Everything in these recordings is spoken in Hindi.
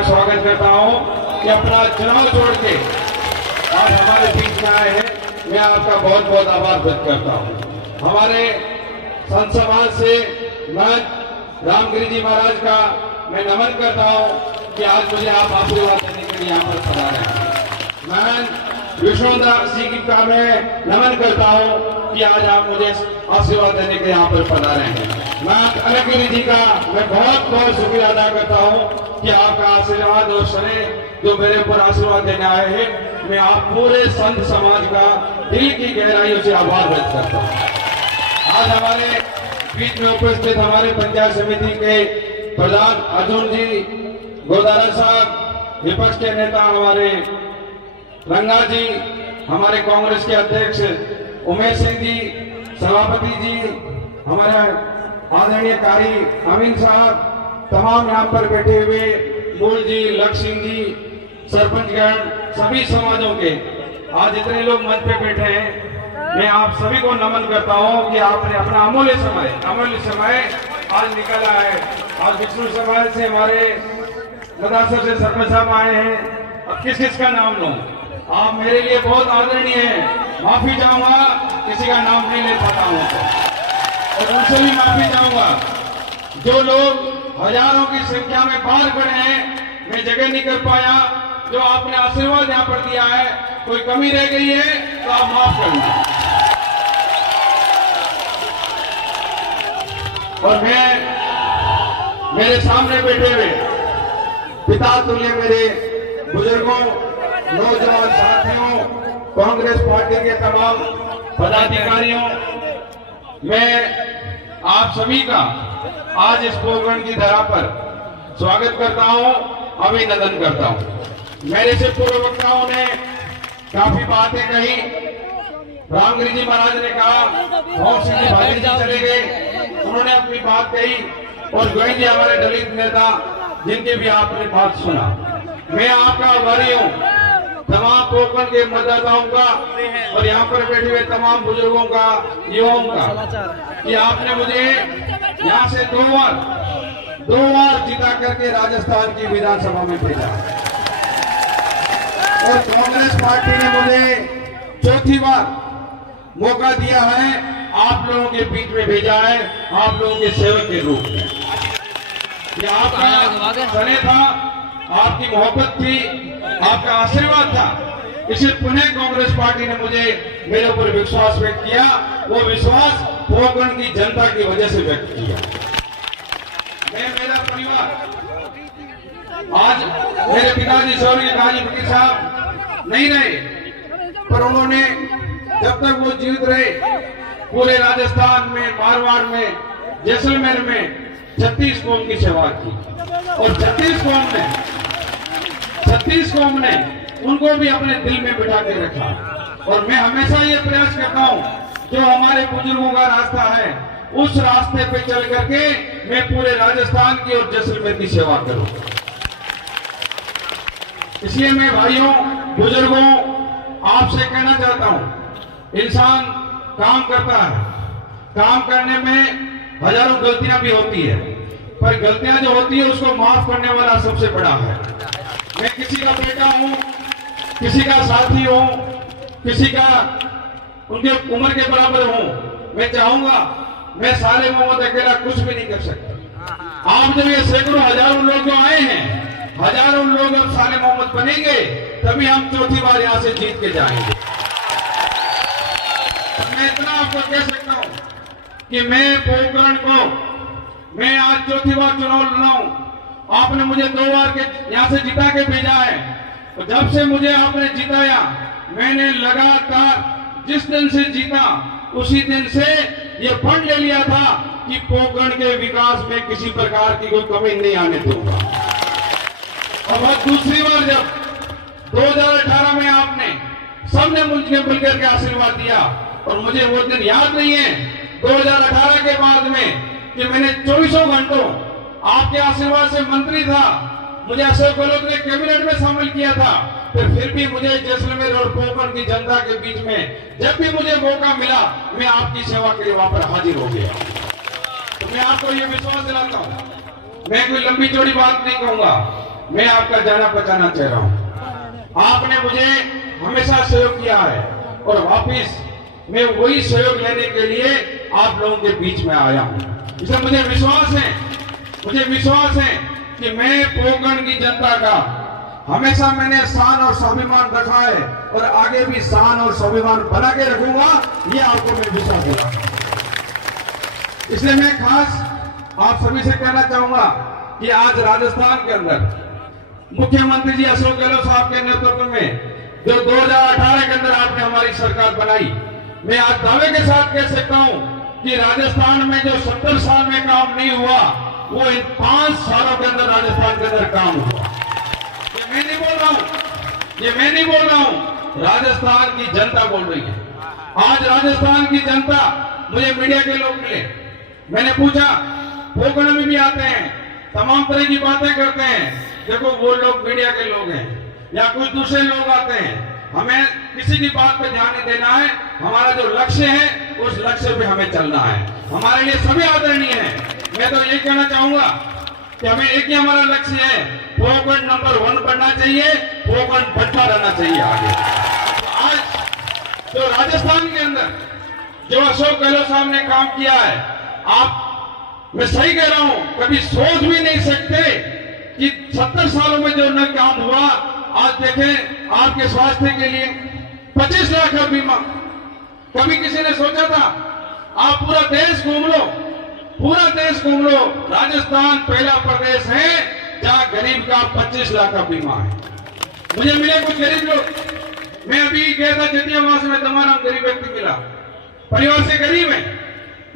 मैं स्वागत करता हूं कि अपना चुनाव छोड़ के आज हमारे बीच में आए हैं। मैं आपका बहुत बहुत आभार व्यक्त करता हूं। हमारे संत समाज से महंत रामगिरी जी महाराज का मैं नमन करता हूं कि आज मुझे आप आशीर्वाद देने के लिए यहाँ पर पधारे हैं। महंत विष्णुदास जी का मैं नमन करता हूं कि आज आप मुझे आशीर्वाद देने के यहाँ पर पधारे हैं। महंत अलगगिरी जी का मैं बहुत बहुत शुक्रिया अदा करता हूं कि आपका आशीर्वाद और स्नेह जो मेरे ऊपर आशीर्वाद देने आए हैं, मैं आप पूरे संत समाज का दिल की गहराइयों से आभार व्यक्त करता हूं। आज हमारे बीच में उपस्थित हमारे पंचायत समिति के प्रधान अर्जुन जी गोदारा साहब, विपक्ष के नेता हमारे रंगा जी, हमारे कांग्रेस के अध्यक्ष उमेश सिंह जी, सभापति जी, हमारे आदरणीय कारी अमीन साहब, तमाम यहाँ पर बैठे हुए मूल जी, लक्ष्य सिंह जी, सरपंचगण, सभी समाजों के आज इतने लोग मंच पे बैठे हैं, मैं आप सभी को नमन करता हूँ कि आपने अपना अमूल्य समय आज निकाला है। आज विष्णु समाज से हमारे मदासर से सरपंच साहब आए हैं। अब किस किस का नाम लूं? आप मेरे लिए बहुत आदरणीय हैं, माफी चाहूंगा किसी का नाम नहीं ले पाता हूं और उनसे भी माफी चाहूंगा। जो लोग हजारों की संख्या में बाहर खड़े हैं, मैं जगह नहीं कर पाया, जो आपने आशीर्वाद यहाँ पर दिया है, कोई कमी रह गई है तो आप माफ करना। और मैं मेरे सामने बैठे हुए पिता तुल्य मेरे बुजुर्गों, नौजवान साथियों, कांग्रेस पार्टी के तमाम पदाधिकारियों, मैं आप सभी का आज इस पोखरण की धरा पर स्वागत करता हूं, अभिनंदन करता हूं। मेरे से पूर्व वक्ताओं ने काफी बातें कही। रामगिरी जी महाराज ने कहा, बहुत सिंह भाई जी चले गए, उन्होंने अपनी बात कही, और गोविंद जी हमारे दलित नेता जिनके भी आपने बात सुना। मैं आपका आभारी हूँ, तमाम पोखरण के मतदाताओं का और यहाँ पर बैठे हुए तमाम बुजुर्गों का, युवाओं का, कि आपने मुझे यहाँ से दो बार जीता करके राजस्थान की विधानसभा में भेजा और कांग्रेस पार्टी ने मुझे चौथी बार मौका दिया है, आप लोगों के बीच में भेजा है, आप लोगों के सेवक के रूप में। ये आपका स्नेह था, आपकी मोहब्बत थी, आपका आशीर्वाद था, इसे पुनः कांग्रेस पार्टी ने मुझे मेरे ऊपर विश्वास व्यक्त किया। वो विश्वास पोखरण की जनता की वजह से व्यक्त किया। मैं, मेरा परिवार, आज मेरे पिताजी स्वर्गीय काजी फकीर साहब नहीं रहे, पर उन्होंने जब तक वो जीवित रहे पूरे राजस्थान में, मारवाड़ में, जैसलमेर में 36 कौम की सेवा की और 36 कौम ने उनको भी अपने दिल में बिठा के रखा। और मैं हमेशा ये प्रयास करता हूँ, जो हमारे बुजुर्गों का रास्ता है, उस रास्ते पे चल करके मैं पूरे राजस्थान की और जैसलमेर की सेवा करूं। इसलिए मैं भाइयों, बुजुर्गों, आपसे कहना चाहता हूं, इंसान काम करता है, काम करने में हजारों गलतियां भी होती है, पर गलतियां जो होती है उसको माफ करने वाला सबसे बड़ा है। मैं किसी का बेटा हूं, किसी का साथी हूं, किसी का उनके उम्र के बराबर हूं। मैं चाहूंगा, मैं साले मोहम्मद अकेला कुछ भी नहीं कर सकता। आप जब ये सैकड़ों हजारों लोग जो आए हैं, हजारों लोग अब साले मोहम्मद बनेंगे, तभी हम चौथी बार यहां से जीत के जाएंगे। मैं इतना आपको कह सकता हूं कि मैं पोखरण को, मैं आज चौथी बार चुनाव लड़ रहा हूं। आपने मुझे 2 बार के यहां से जिता के भेजा है, तो जब से मुझे आपने जिताया, मैंने लगातार जिस दिन से जीता उसी दिन से ये फंड ले लिया था कि पोखरण के विकास में किसी प्रकार की कोई कमी नहीं आने दूंगा। और अब दूसरी बार जब 2018 में आपने सबने मुझे मिलकर के आशीर्वाद दिया, और मुझे वो दिन याद नहीं है 2018 के बाद में कि मैंने 24 घंटों आपके आशीर्वाद से मंत्री था, मुझे अशोक गहलोत ने कैबिनेट में शामिल किया था, फिर भी मुझे जैसलमेर और पोखरण की जनता के बीच में जब भी मुझे मौका मिला, मैं आपकी सेवा के लिए वहां पर हाजिर हो गया। तो मैं आपको ये विश्वास दिलाता हूं, मैं कोई लंबी चौड़ी बात नहीं कहूंगा। मैं आपका जाना पहचाना चेहरा हूं। आपने मुझे हमेशा सहयोग किया है और वापिस मैं वही सहयोग लेने के लिए आप लोगों के बीच में आया हूं। इसलिए मुझे विश्वास है कि मैं पोकरण की जनता का हमेशा मैंने शान और स्वाभिमान रखा है और आगे भी शान और स्वाभिमान बना के रखूंगा, ये आपको मैं विश्वास दिलाता हूं। इसलिए मैं खास आप सभी से कहना चाहूंगा कि आज राजस्थान के अंदर मुख्यमंत्री जी अशोक गहलोत साहब के नेतृत्व में जो 2018 के अंदर आपने हमारी सरकार बनाई, मैं आज दावे के साथ कह सकता हूं कि राजस्थान में जो 70 साल में काम नहीं हुआ वो इन 5 सालों के अंदर राजस्थान के अंदर काम हुआ। ये मैं नहीं बोल रहा हूं, राजस्थान की जनता बोल रही है। आज राजस्थान की जनता, मुझे मीडिया के लोग मिले, मैंने पूछा, पोकरण में भी आते हैं, तमाम तरह की बातें करते हैं। देखो वो लोग मीडिया के लोग हैं या कुछ दूसरे लोग आते हैं, हमें किसी की बात पे ध्यान नहीं देना है। हमारा जो लक्ष्य है उस लक्ष्य पे हमें चलना है। हमारे लिए सभी आदरणीय हैं। मैं तो ये कहना चाहूंगा कि हमें एक ही हमारा लक्ष्य है, पोकरण नंबर 1 बनना चाहिए, पोकरण बढ़ता रहना चाहिए आगे। आज जो राजस्थान के अंदर जो अशोक गहलोत साहब ने काम किया है, मैं सही कह रहा हूं, कभी सोच भी नहीं सकते कि 70 सालों में जो न काम हुआ। आज देखें, आपके स्वास्थ्य के लिए 25 लाख का बीमा, कभी किसी ने सोचा था? आप पूरा देश घूम लो, राजस्थान पहला प्रदेश है जहां गरीब का 25 लाख का बीमा है। मुझे मिले कुछ गरीब लोग, मैं अभी गया था जतियावास में, दमाराम गरीब व्यक्ति मिला, परिवार से गरीब है।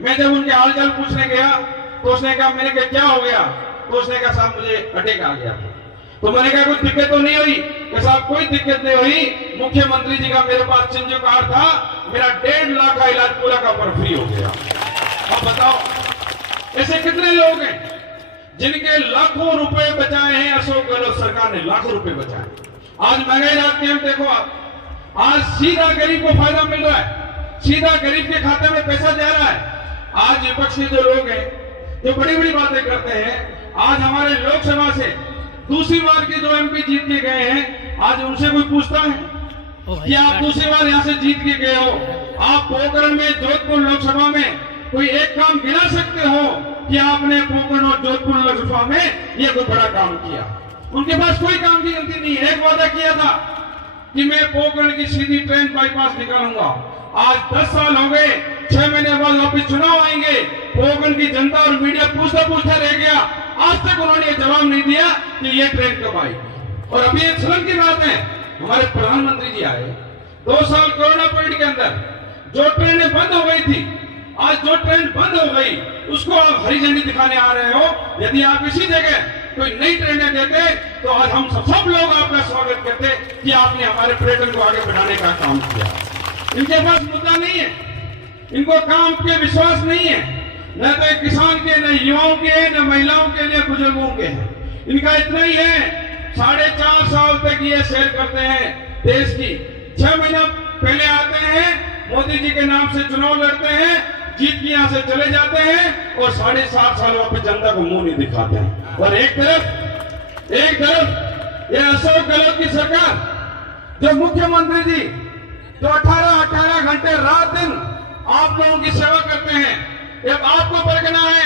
मैं जब उनके हालचाल पूछने गया तो उसने कहा, मैंने कहा क्या हो गया? तो उसने कहा साहब मुझे अटैक आ गया। तो मैंने कहा कोई दिक्कत तो नहीं हुई? कि साहब कोई दिक्कत नहीं हुई, मुख्यमंत्री जी का मेरे पास चिंजो कार्ड था, मेरा 1.5 लाख का इलाज पूरा का पूरा फ्री हो गया। अब बताओ ऐसे कितने लोग हैं जिनके लाखों रुपए बचाए हैं अशोक गहलोत सरकार ने, लाखों रुपए बचाए। आज महंगाई रात के हम देखो, आप आज सीधा गरीब को फायदा मिल रहा है, सीधा गरीब के खाते में पैसा जा रहा है। आज विपक्षी जो लोग हैं जो बड़ी बड़ी बातें करते हैं, आज हमारे लोकसभा से दूसरी बार के जो एमपी जीत के गए हैं, आज उनसे कोई पूछता है कि आप दूसरी बार यहां से जीत के गए हो, आप पोकरण में जोधपुर लोकसभा में कोई एक काम गिना सकते हो कि आपने पोकरण और जोधपुर लोकसभा में ये कोई बड़ा काम किया? उनके पास कोई काम की गलती नहीं है। एक वादा किया था कि मैं पोकरण की सीधी ट्रेन बाईपास निकालूंगा। आज 10 साल हो गए, 6 महीने बाद वापिस चुनाव आएंगे, पोकरण की जनता और मीडिया पूछता रह गया, आज तक उन्होंने जवाब नहीं दिया कि ये ट्रेन कब आई। और अभी एक शर्म की बात है, हमारे प्रधानमंत्री जी आए 2 साल कोरोना पीरियड के अंदर, जो ट्रेनें बंद हो गई थी, आज जो ट्रेन बंद हो गई उसको आप हरी झंडी दिखाने आ रहे हो। यदि आप इसी जगह कोई नई ट्रेनें देते तो आज हम सब लोग आपका स्वागत करते कि आपने हमारे पर्यटन को आगे बढ़ाने का काम किया। इनके पास मुद्दा नहीं है, इनको काम पे विश्वास नहीं है, न तो किसान के, न युवाओं के, न महिलाओं के, न बुजुर्गों के हैं। इनका इतना ही है, 4.5 साल तक ये सेल करते हैं देश की। 6 महीना पहले आते हैं, मोदी जी के नाम से चुनाव लड़ते हैं, जीत के यहां से चले जाते हैं और 7.5 साल वापस जनता को मुंह नहीं दिखाते हैं। और एक तरफ ये अशोक गहलोत की सरकार, जो मुख्यमंत्री जी जो 18 घंटे रात दिन आप लोगों की सेवा करते हैं, जब आपको परखना है,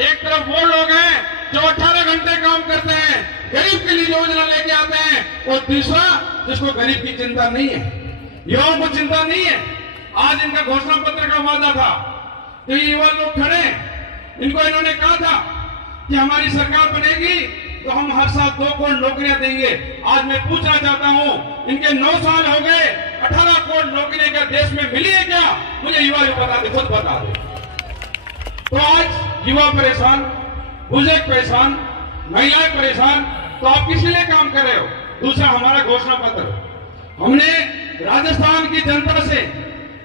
एक तरफ वो लोग हैं जो 18 घंटे काम करते हैं, गरीब के लिए योजना लेके आते हैं, और दूसरा जिसको गरीब की चिंता नहीं है, युवाओं को चिंता नहीं है। आज इनका घोषणा पत्र का वादा था, तो ये युवा लोग खड़े, इनको इन्होंने कहा था कि हमारी सरकार बनेगी तो हम हर साल 2 करोड़ नौकरियां देंगे। आज मैं पूछना चाहता हूं, इनके 9 साल हो गए, 18 करोड़ नौकरियां क्या देश में मिली है क्या? मुझे युवा बता दे, खुद बता दे। तो आज युवा परेशान, बुजुर्ग परेशान, महिलाएं परेशान, तो आप किस लिए काम कर रहे हो? दूसरा, हमारा घोषणा पत्र, हमने राजस्थान की जनता से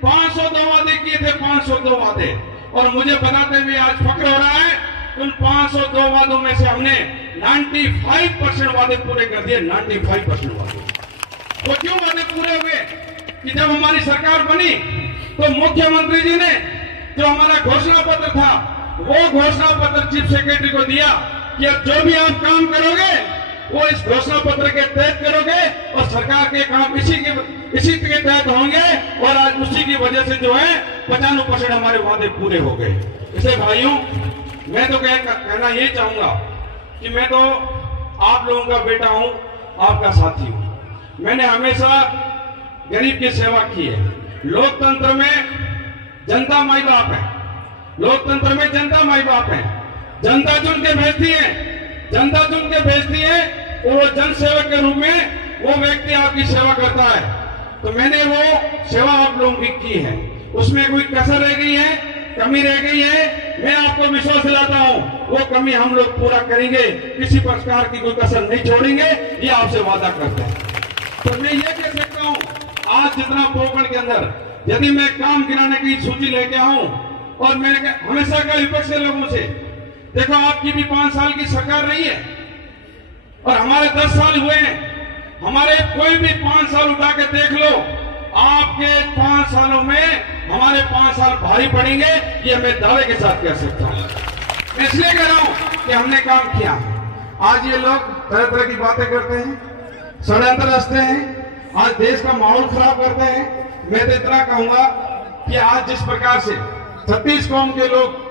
502 वादे किए थे, 502 वादे, और मुझे बताते हुए आज फक्र हो रहा है, उन 502 वादों में से हमने 95% वादे पूरे कर दिए। 95% वादे। वो क्यों वादे पूरे हुए कि जब हमारी सरकार बनी तो मुख्यमंत्री जी ने जो हमारा घोषणा पत्र था, वो घोषणा पत्र चीफ सेक्रेटरी को दिया कि अब जो भी आप काम करोगे वो इस घोषणा पत्र के तहत करोगे और सरकार के काम इसी के तहत होंगे और आज उसी की वजह से जो है 95% हमारे वादे पूरे हो गए। इसलिए भाइयों, मैं तो कहना यही चाहूंगा कि मैं तो आप लोगों का बेटा हूं, आपका साथी हूं। मैंने हमेशा गरीब की सेवा की है। लोकतंत्र में जनता माई बाप है, लोकतंत्र में जनता माई बाप है। जनता चुन के भेजती है, जनता चुन के भेजती है, वो जन सेवक के रूप में वो व्यक्ति आपकी सेवा करता है। तो मैंने वो सेवा आप लोगों की की है, उसमें कोई कसर रह गई है, कमी रह गई है, मैं आपको विश्वास दिलाता हूं वो कमी हम लोग पूरा करेंगे, किसी प्रकार की कोई कसर नहीं छोड़ेंगे, ये आपसे वादा करते हैं। तो मैं ये कह सकता हूं, आज जितना पोखरण के अंदर यदि मैं काम गिराने की सूची लेके आऊं और मैंने हमेशा कहा विपक्ष के लोगों से, देखो आपकी भी 5 साल की सरकार रही है और हमारे 10 साल हुए हैं, हमारे कोई भी 5 साल उठा के देख लो, आपके 5 सालों में हमारे 5 साल भारी पड़ेंगे, ये मैं दावे के साथ कह सकता हूं। इसलिए कह रहा हूं कि हमने काम किया। आज ये लोग तरह तरह की बातें करते हैं, षड्यंत्र रचते हैं, आज देश का माहौल खराब करते हैं। मैं तो इतना कहूंगा कि आज जिस प्रकार से 36 कौम के लोग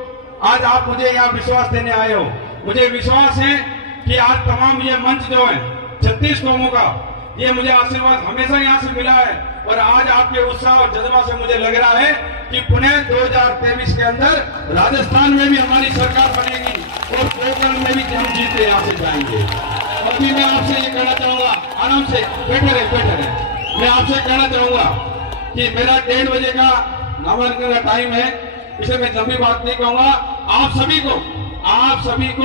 आज आप मुझे यहाँ विश्वास देने आए हो, मुझे विश्वास है कि आज तमाम ये मंच जो है 36 कौमों का, ये मुझे आशीर्वाद हमेशा यहाँ से मिला है और आज आपके उत्साह और जज्बा से मुझे लग रहा है कि पुनः 2023 के अंदर राजस्थान में भी हमारी सरकार बनेगी और पोखरण में भी हम जीत के यहाँ से जाएंगे। अभी मैं आपसे ये कहना चाहूंगा, आराम से बैठे रहे, मैं आपसे कहना चाहूंगा कि मेरा 1:30 बजे का नामांकन का टाइम है, इसे मैं लंबी बात नहीं कहूंगा। आप सभी को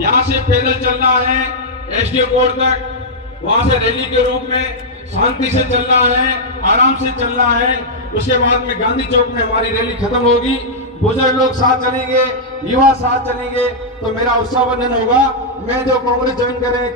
यहाँ से पैदल चलना है एसडीओ कोर्ट तक, वहां से रैली के रूप में शांति से चलना है, आराम से चलना है। उसके बाद में गांधी चौक में हमारी रैली खत्म होगी, बुजुर्ग लोग साथ चलेंगे, युवा साथ चलेंगे, तो मेरा उत्साह वर्धन होगा। मैं जो कांग्रेस ज्वाइन कर रहे हैं